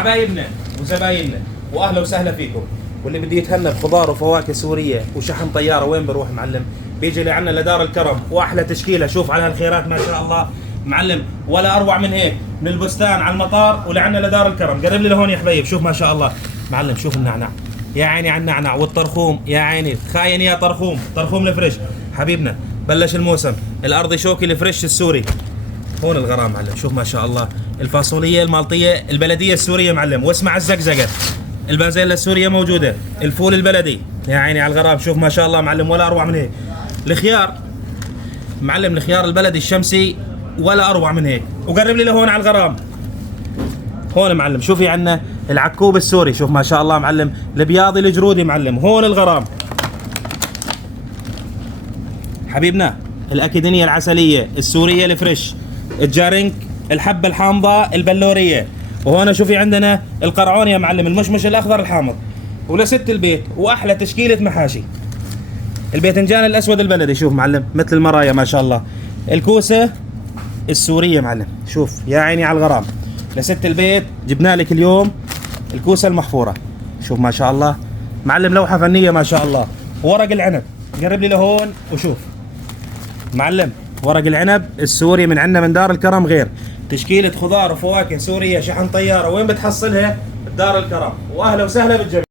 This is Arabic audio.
حبايبنا وزبايننا واهلا وسهلا فيكم. واللي بده يتهنى بخضار وفواكه سوريه وشحن طياره وين بروح معلم؟ بيجي لعنا لدار الكرم واحلى تشكيله. شوف على هالخيرات ما شاء الله معلم، ولا اروع من هيك، من البستان على المطار ولعنا لدار الكرم. قرب لي لهون يا حبايب، شوف ما شاء الله معلم. شوف النعناع، يا عيني على النعناع والطرخوم، يا عيني خاين يا طرخوم، طرخوم الفريش حبيبنا. بلش الموسم، الارض شوكي الفريش السوري. هون الغرام معلم، شوف ما شاء الله. الفاصوليه المالطيه البلديه السوريه معلم، واسمع الزقزقه. البازيلا السوريه موجوده، الفول البلدي، يا عيني على الغرام. شوف ما شاء الله معلم، ولا اروع من هيك. الخيار معلم، الخيار البلدي الشمسي ولا اروع من هيك. وقرب لي لهون على الغرام. هون معلم شوفي عنا العكوب السوري، شوف ما شاء الله معلم. البياضي الجرودي معلم. هون الغرام حبيبنا. الاكاديميه العسليه السوريه الفريش، الجارنك، الحبه الحامضه البلوريه. وهون شوفي عندنا القرعون يا معلم، المشمش الاخضر الحامض. ولست البيت واحلى تشكيله محاشي، الباذنجان الاسود البلدي، شوف معلم مثل المرايا ما شاء الله. الكوسه السوريه معلم، شوف يا عيني على الغرام. لست البيت جبنا لك اليوم الكوسه المحفوره، شوف ما شاء الله معلم، لوحه فنيه ما شاء الله. ورق العنب، قرب لي لهون وشوف معلم. ورق العنب السوري من عندنا من دار الكرم، غير تشكيله خضار وفواكه سوريه شحن طياره. وين بتحصلها؟ دار الكرم. واهلا وسهلا بالجميع.